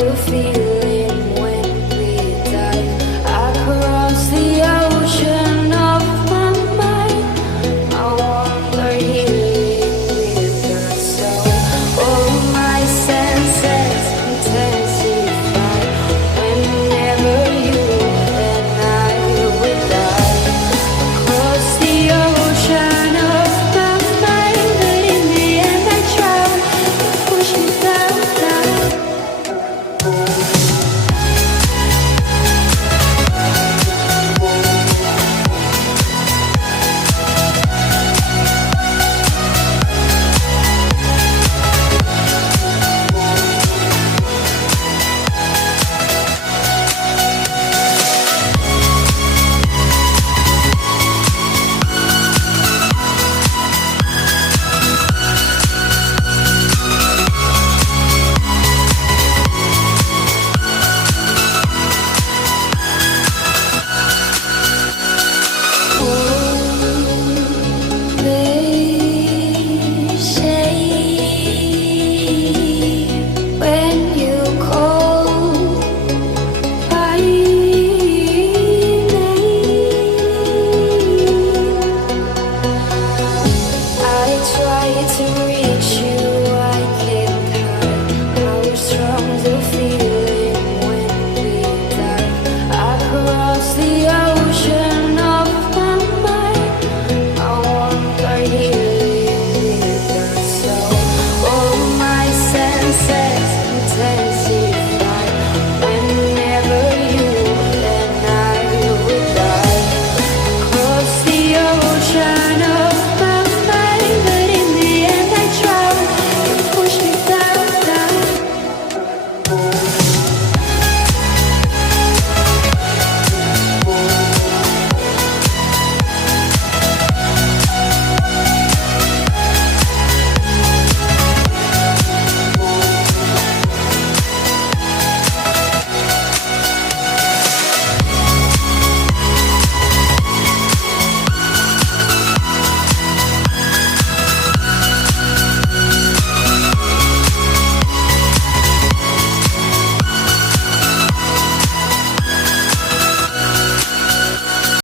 the feeling when we dive across the ocean of my mind. I wander healing with the soul. All my senses intensify whenever you and I will dive across the ocean of my mind. But in the end I drown, push me down, down. They say when you call my name, I try to reach you, I can't hide how strong the feeling when we dive across the ocean of my mind. I wander healing with the soul. All my senses